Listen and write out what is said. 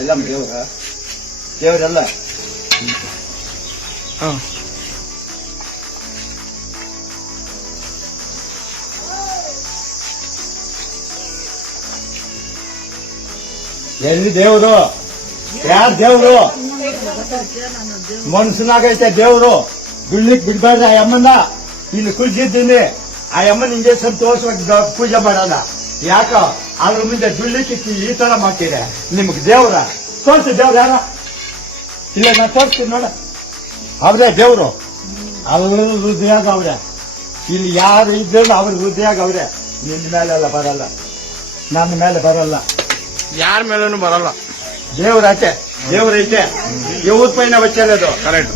ಎಲ್ಲ ದೇವರೆಲ್ಲ ಎಲ್ಲಿ ದೇವರು? ಯಾರು ದೇವ್ರು? ಮನ್ಸನಾಗೈತೆ ದೇವ್ರು. ಬಿಡ್ಲಿಕ್ ಬಿಡ್ಬಾರ್ದು ಆ ಅಮ್ಮನ. ಇಲ್ಲಿ ಕುಲ್ಸಿದ್ದೀನಿ ಆ ಅಮ್ಮನ ಹಿಂಗೆ ಸಂತೋಷವಾಗಿ ಪೂಜೆ ಮಾಡಲ್ಲ. ಯಾಕ ಅದ್ರ ಮುಂದೆ ದುಡ್ಲಿಕ್ಕೆ ಈ ತರ ಮಾಡ್ತೀರ? ನಿಮ್ಗೆ ದೇವ್ರ ತೋರ್ಸಿ, ದೇವ್ರ ಯಾರ? ಇಲ್ಲ ನಾ ತೋರಿಸ್ತೀನಿ ನೋಡ. ಅವ್ರೇ ದೇವ್ರು, ಅವ್ರ ಹೃದಯಾಗ ಅವ್ರೆ. ಇಲ್ಲಿ ಯಾರು ಇದ್ರು ಅವ್ರ ಹೃದಯಾಗ ಅವ್ರೆ. ನಿನ್ನ ಮೇಲೆಲ್ಲ ಬರಲ್ಲ, ನನ್ನ ಮೇಲೆ ಬರಲ್ಲ, ಯಾರ ಮೇಲೂ ಬರಲ್ಲ. ದೇವ್ರೈತೆ, ದೇವ್ರೈತೆ. 50 ಪೈನ ಬಚ್ಚಲ್ಲದು ಕರೆಕ್ಟ್.